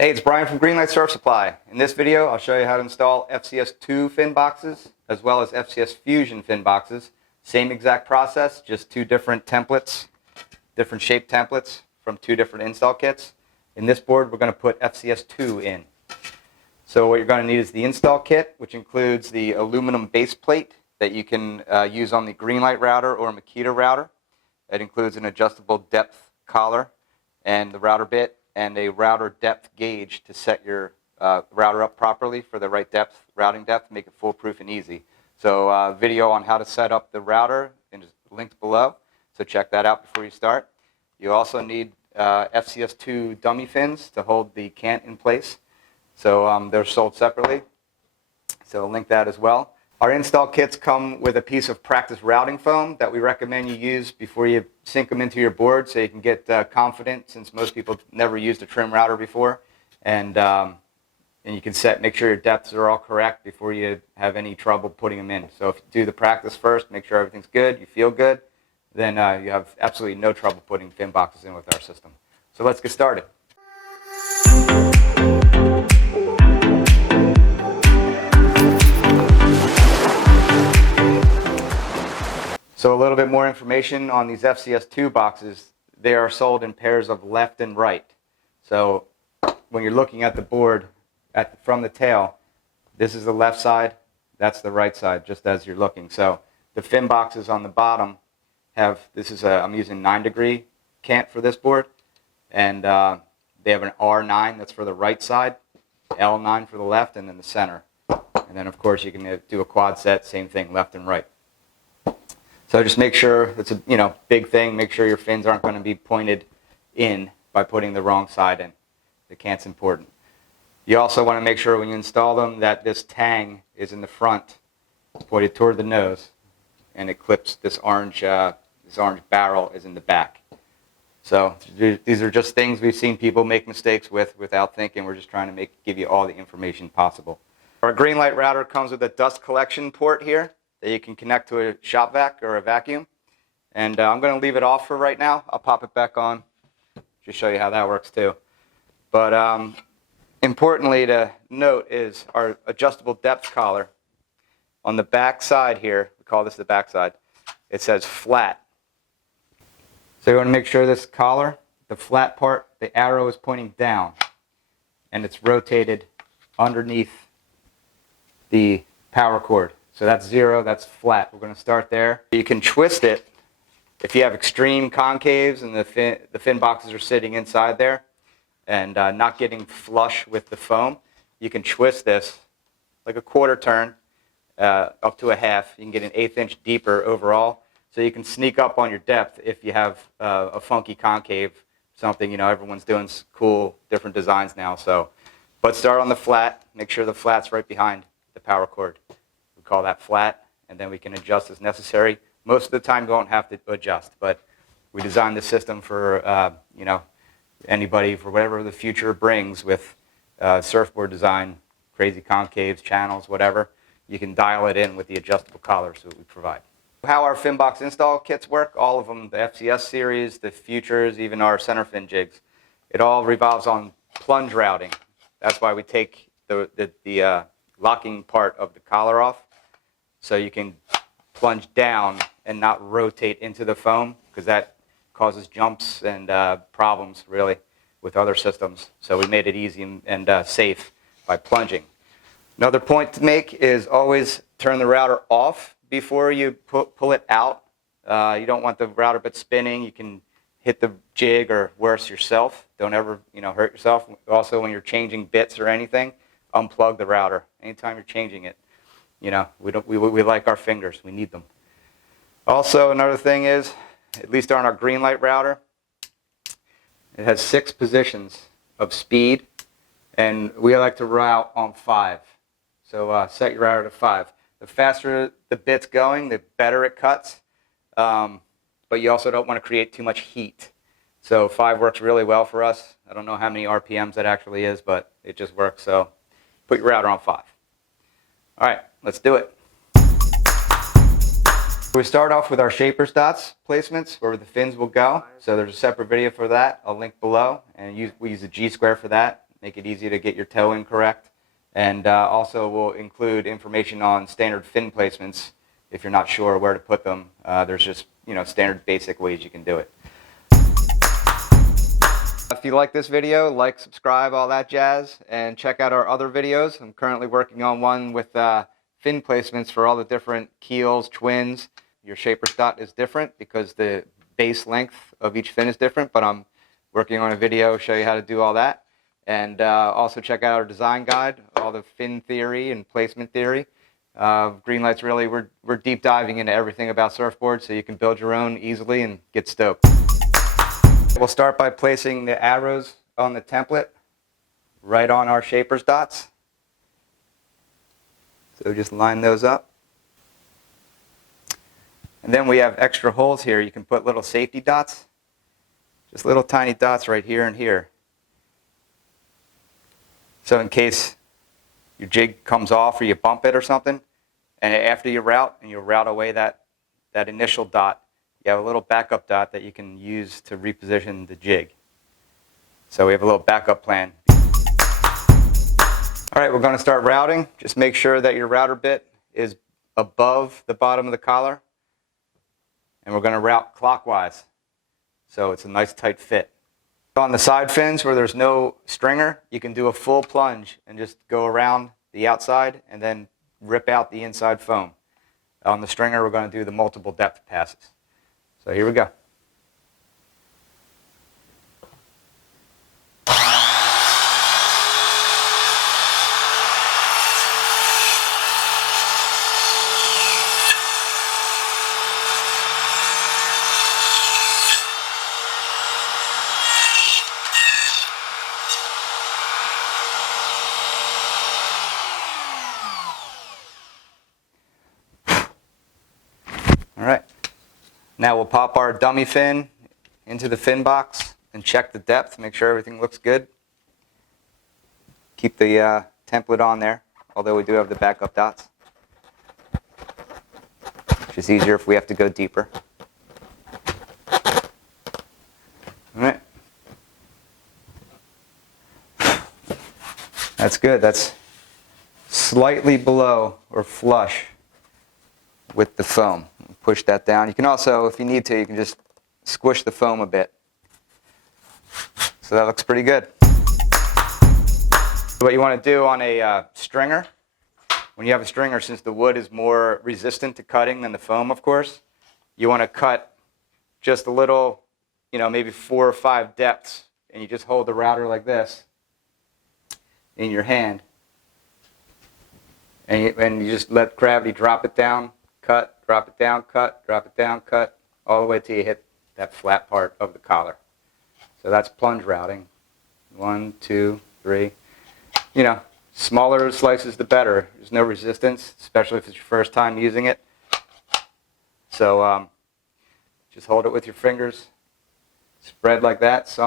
Hey, it's Brian from Greenlight Surf Supply. In this video, I'll show you how to install FCS2 fin boxes as well as FCS Fusion fin boxes. Same exact process, just two different templates, different shape templates from two different install kits. In this board, we're going to put FCS2 in. So what you're going to need is the install kit, which includes the aluminum base plate that you can use on the Greenlight router or Makita router. It includes an adjustable depth collar and the router bit, and a router depth gauge to set your router up properly for the right depth, routing depth, make it foolproof and easy. So video on how to set up the router is linked below, so check that out before you start. You also need FCS2 dummy fins to hold the cant in place. So they're sold separately, so I'll link that as well. Our install kits come with a piece of practice routing foam that we recommend you use before you sink them into your board so you can get confident, since most people never used a trim router before. And you can make sure your depths are all correct before you have any trouble putting them in. So if you do the practice first, make sure everything's good, you feel good, then you have absolutely no trouble putting fin boxes in with our system. So let's get started. So a little bit more information on these FCS2 boxes. They are sold in pairs of left and right. So when you're looking at the board from the tail, this is the left side, that's the right side, just as you're looking. So the fin boxes on the bottom have, I'm using 9-degree cant for this board, and they have an R9, that's for the right side, L9 for the left, and then the center. And then of course you can do a quad set, same thing, left and right. So just make sure, it's a big thing, make sure your fins aren't going to be pointed in by putting the wrong side in. The cant's important. You also want to make sure when you install them that this tang is in the front, pointed toward the nose, and it clips this orange barrel is in the back. So these are just things we've seen people make mistakes with without thinking. We're just trying to give you all the information possible. Our Greenlight router comes with a dust collection port here that you can connect to a shop vac or a vacuum. And I'm going to leave it off for right now. I'll pop it back on, just show you how that works too. But importantly to note is our adjustable depth collar. On the back side here, we call this the back side, it says flat. So you want to make sure this collar, the flat part, the arrow is pointing down, and it's rotated underneath the power cord. So that's 0, that's flat. We're going to start there. You can twist it if you have extreme concaves and the fin boxes are sitting inside there and not getting flush with the foam. You can twist this like a quarter turn up to a half. You can get an 1/8 inch deeper overall. So you can sneak up on your depth if you have a funky concave, something, everyone's doing cool, different designs now. But start on the flat. Make sure the flat's right behind the power cord. Call that flat, and then we can adjust as necessary. Most of the time you won't have to adjust, but we designed the system for anybody, for whatever the future brings with surfboard design, crazy concaves, channels, whatever. You can dial it in with the adjustable collars that we provide. How our fin box install kits work, all of them, the FCS series, the futures, even our center fin jigs, it all revolves on plunge routing. That's why we take the locking part of the collar off, so you can plunge down and not rotate into the foam, because that causes jumps and problems really with other systems. So we made it easy and safe by plunging. Another point to make is always turn the router off before you pull it out. You don't want the router bit spinning. You can hit the jig or worse yourself. Don't ever hurt yourself. Also, when you're changing bits or anything, unplug the router anytime you're changing it. We like our fingers. We need them. Also, another thing is, at least on our Greenlight router, it has 6 positions of speed, and we like to route on 5. So set your router to 5. The faster the bit's going, the better it cuts. But you also don't want to create too much heat. So 5 works really well for us. I don't know how many RPMs that actually is, but it just works. So put your router on 5. All right, let's do it. We start off with our shapers dots placements where the fins will go. So there's a separate video for that. I'll link below. And we use a G-square for that. make it easy to get your toe in correct. And also will include information on standard fin placements if you're not sure where to put them. There's just standard basic ways you can do it. If you like this video, like, subscribe, all that jazz, and check out our other videos. I'm currently working on one with fin placements for all the different keels, twins. Your shaper's dot is different because the base length of each fin is different, but I'm working on a video to show you how to do all that. And also check out our design guide, all the fin theory and placement theory. Greenlight's really, we're deep diving into everything about surfboards so you can build your own easily and get stoked. We'll start by placing the arrows on the template right on our shaper's dots. So just line those up. And then we have extra holes here. You can put little safety dots, just little tiny dots right here and here. So in case your jig comes off or you bump it or something, and after you route, and you route away that initial dot, you have a little backup dot that you can use to reposition the jig. So we have a little backup plan. All right, we're going to start routing. Just make sure that your router bit is above the bottom of the collar. And we're going to route clockwise, so it's a nice tight fit. On the side fins where there's no stringer, you can do a full plunge and just go around the outside and then rip out the inside foam. On the stringer, we're going to do the multiple depth passes. So here we go. All right. Now we'll pop our dummy fin into the fin box and check the depth, make sure everything looks good. Keep the template on there, although we do have the backup dots, which is easier if we have to go deeper. All right. That's good. That's slightly below or flush with the foam. Push that down. You can also, if you need to, you can just squish the foam a bit. So that looks pretty good. What you want to do on a stringer, when you have a stringer, since the wood is more resistant to cutting than the foam, of course, you want to cut just a little, maybe 4 or 5 depths, and you just hold the router like this in your hand, and you just let gravity drop it down, cut, drop it down, cut, drop it down, cut, all the way till you hit that flat part of the collar. So that's plunge routing. 1, 2, 3. Smaller slices the better. There's no resistance, especially if it's your first time using it. So just hold it with your fingers. Spread like that.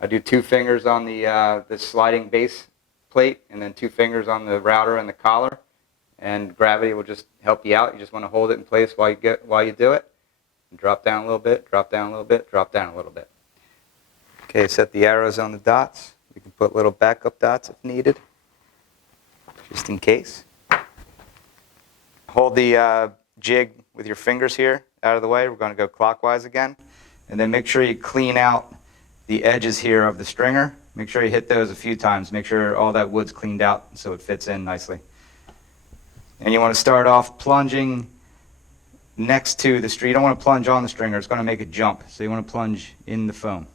I do 2 fingers on the sliding base plate, and then 2 fingers on the router and the collar. And gravity will just help you out. You just want to hold it in place while you do it. And drop down a little bit, drop down a little bit, drop down a little bit. Okay, set the arrows on the dots. We can put little backup dots if needed, just in case. Hold the jig with your fingers here out of the way. We're going to go clockwise again. And then make sure you clean out the edges here of the stringer. Make sure you hit those a few times. Make sure all that wood's cleaned out so it fits in nicely. And you want to start off plunging next to the string. You don't want to plunge on the stringer. It's going to make it jump. So you want to plunge in the foam.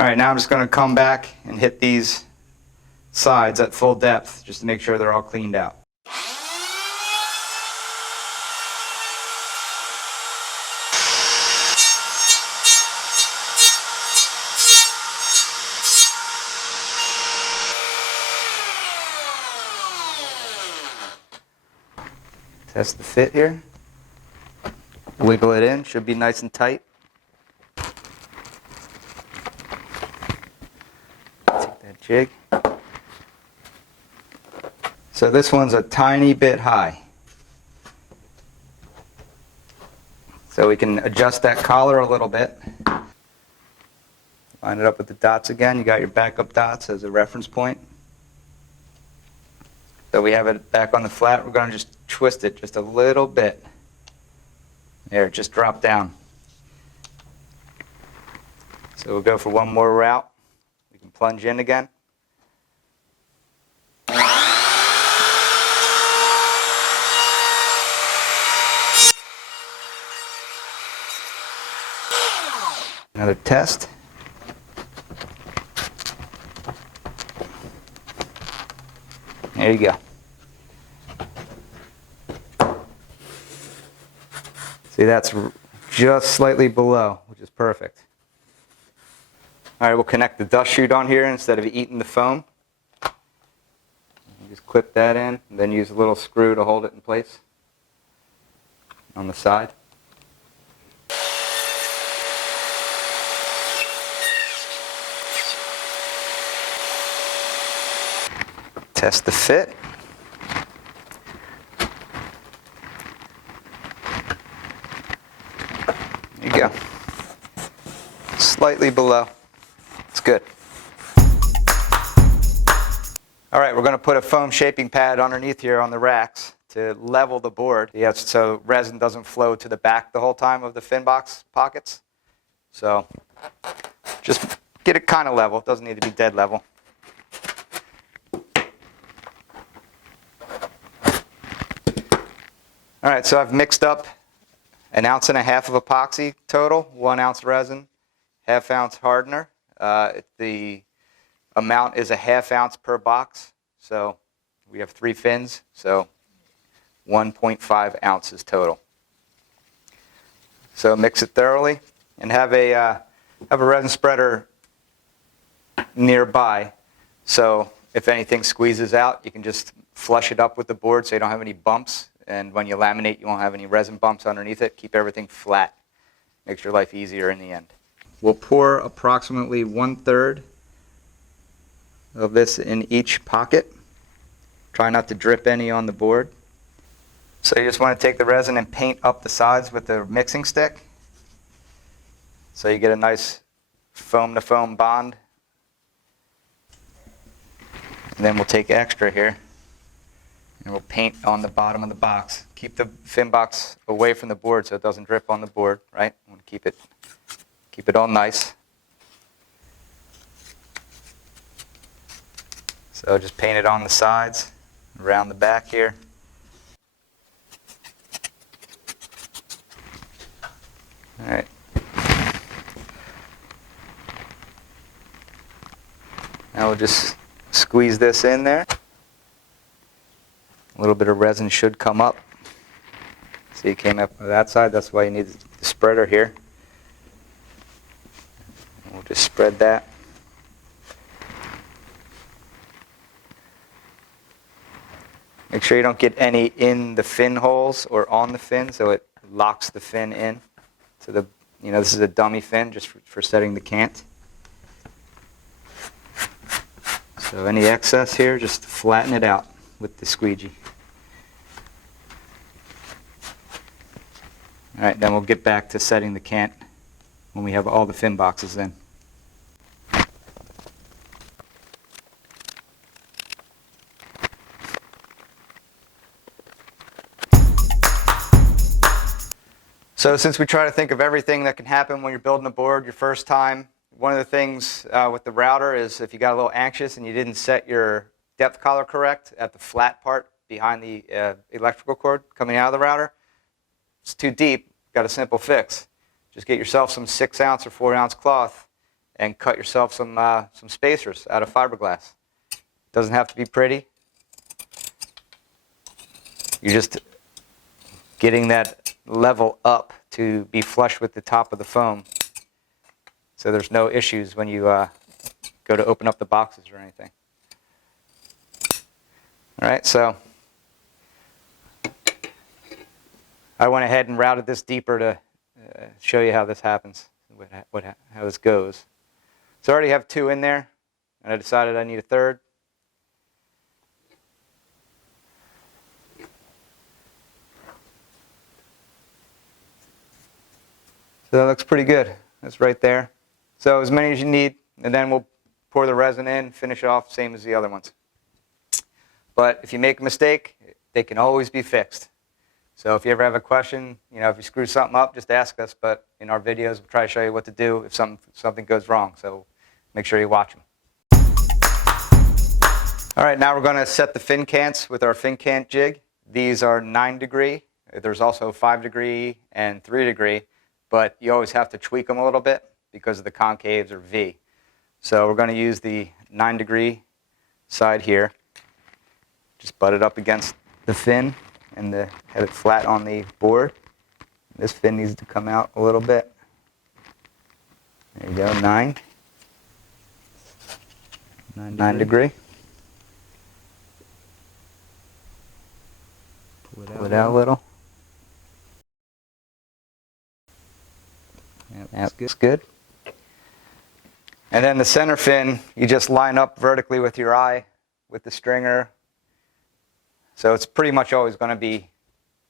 All right, now I'm just going to come back and hit these sides at full depth just to make sure they're all cleaned out. Test the fit here. Wiggle it in, should be nice and tight. Take that jig. So this one's a tiny bit high. So we can adjust that collar a little bit. Line it up with the dots again. You got your backup dots as a reference point. So we have it back on the flat. We're going to just twist it just a little bit. There, just drop down. So we'll go for one more route. We can plunge in again. Another test. There you go. See, that's just slightly below, which is perfect. All right, we'll connect the dust chute on here instead of eating the foam. Just clip that in, and then use a little screw to hold it in place on the side. Test the fit. There you go. Slightly below. It's good. All right, we're going to put a foam shaping pad underneath here on the racks to level the board. Yeah, so resin doesn't flow to the back the whole time of the fin box pockets. So just get it kind of level. It doesn't need to be dead level. All right, so I've mixed up 1.5 ounces of epoxy total, 1 ounce resin, 1/2 ounce hardener. The amount is 1/2 ounce per box, so we have 3 fins, so 1.5 ounces total. So mix it thoroughly, and have a resin spreader nearby, so if anything squeezes out, you can just flush it up with the board so you don't have any bumps. And when you laminate, you won't have any resin bumps underneath it. Keep everything flat. Makes your life easier in the end. We'll pour approximately 1/3 of this in each pocket. Try not to drip any on the board. So you just want to take the resin and paint up the sides with the mixing stick. So you get a nice foam-to-foam bond. And then we'll take extra here. And we'll paint on the bottom of the box. Keep the fin box away from the board so it doesn't drip on the board, right? We want to keep it all nice. So just paint it on the sides, around the back here. All right. Now we'll just squeeze this in there. A little bit of resin should come up. See, it came up on that side. That's why you need the spreader here. And we'll just spread that. Make sure you don't get any in the fin holes or on the fin, so it locks the fin in. So this is a dummy fin just for setting the cant. So any excess here, just flatten it out with the squeegee. All right, then we'll get back to setting the cant when we have all the fin boxes in. So since we try to think of everything that can happen when you're building a board your first time, one of the things with the router is if you got a little anxious and you didn't set your depth collar correct at the flat part behind the electrical cord coming out of the router, it's too deep, got a simple fix. Just get yourself some 6 ounce or 4 ounce cloth and cut yourself some spacers out of fiberglass. Doesn't have to be pretty. You're just getting that level up to be flush with the top of the foam, so there's no issues when you go to open up the boxes or anything. All right, so I went ahead and routed this deeper to show you how this happens, how this goes. So I already have 2 in there, and I decided I need a third. So that looks pretty good. That's right there. So as many as you need, and then we'll pour the resin in, finish off, same as the other ones. But if you make a mistake, they can always be fixed. So if you ever have a question, if you screw something up, just ask us. But in our videos, we'll try to show you what to do if something goes wrong. So make sure you watch them. All right, now we're going to set the fin cants with our fin cant jig. These are 9 degree. There's also 5 degree and 3 degree. But you always have to tweak them a little bit because of the concaves or V. So we're going to use the 9 degree side here. Just butt it up against the fin and have it flat on the board. This fin needs to come out a little bit. There you go, 9 degree. Pull it out a little. That's good. And then the center fin, you just line up vertically with your eye with the stringer. So it's pretty much always going to be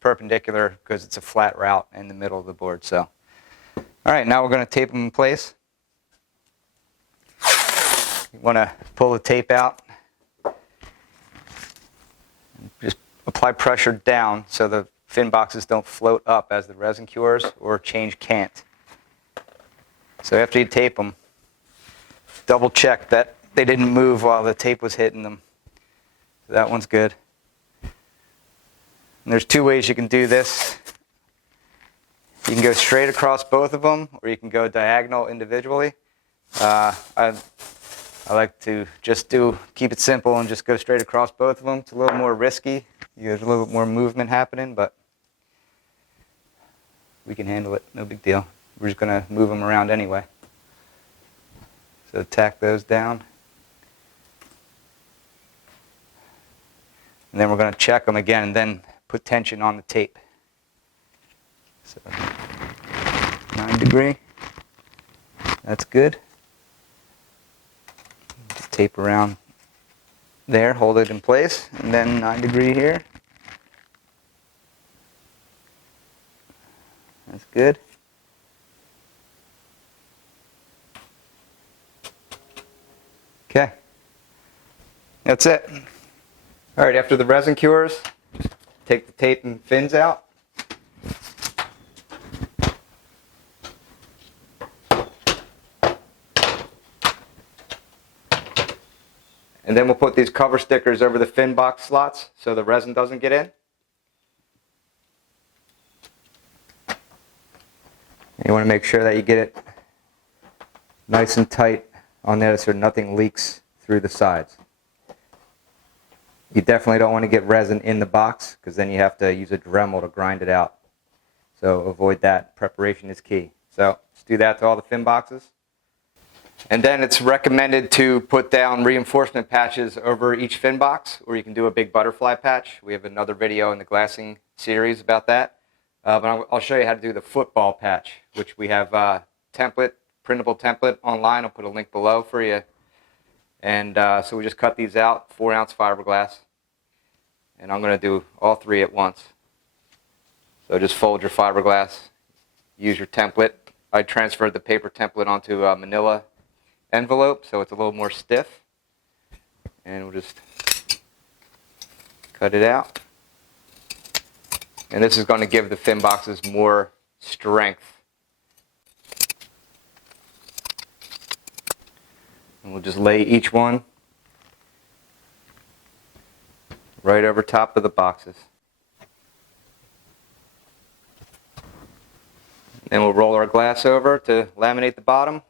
perpendicular because it's a flat route in the middle of the board. So, all right, now we're going to tape them in place. You want to pull the tape out. Just apply pressure down so the fin boxes don't float up as the resin cures or change cant. So after you tape them, double check that they didn't move while the tape was hitting them. So that one's good. And there's 2 ways you can do this. You can go straight across both of them, or you can go diagonal individually. I like to just keep it simple and just go straight across both of them. It's a little more risky. There's a little bit more movement happening, but we can handle it. No big deal. We're just going to move them around anyway. So tack those down. And then we're going to check them again and then put tension on the tape. So 9 degree. That's good. Just tape around there, hold it in place, and then 9 degree here. That's good. Okay, that's it. All right, after the resin cures, just take the tape and fins out. And then we'll put these cover stickers over the fin box slots so the resin doesn't get in. You want to make sure that you get it nice and tight on there so nothing leaks through the sides. You definitely don't want to get resin in the box because then you have to use a Dremel to grind it out. So avoid that. Preparation is key. So let's do that to all the fin boxes. And then it's recommended to put down reinforcement patches over each fin box, or you can do a big butterfly patch. We have another video in the glassing series about that. But I'll show you how to do the football patch, which we have printable template online. I'll put a link below for you. And so we just cut these out, 4-ounce fiberglass. And I'm going to do all 3 at once. So just fold your fiberglass, use your template. I transferred the paper template onto a manila envelope so it's a little more stiff. And we'll just cut it out. And this is going to give the fin boxes more strength. And we'll just lay each one right over top of the boxes. Then we'll roll our glass over to laminate the bottom.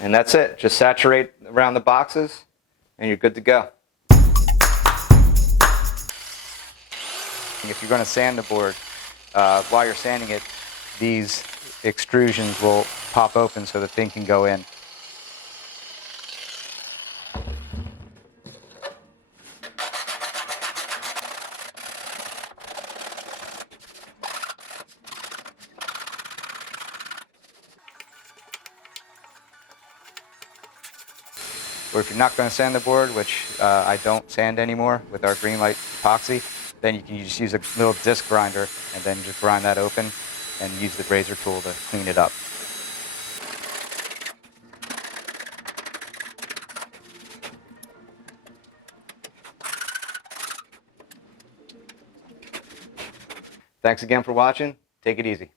And that's it. Just saturate around the boxes and you're good to go. If you're going to sand the board, while you're sanding it, these extrusions will pop open so the thing can go in. Or if you're not going to sand the board, which I don't sand anymore with our Greenlight epoxy, then you can just use a little disc grinder and then just grind that open and use the razor tool to clean it up. Thanks again for watching. Take it easy.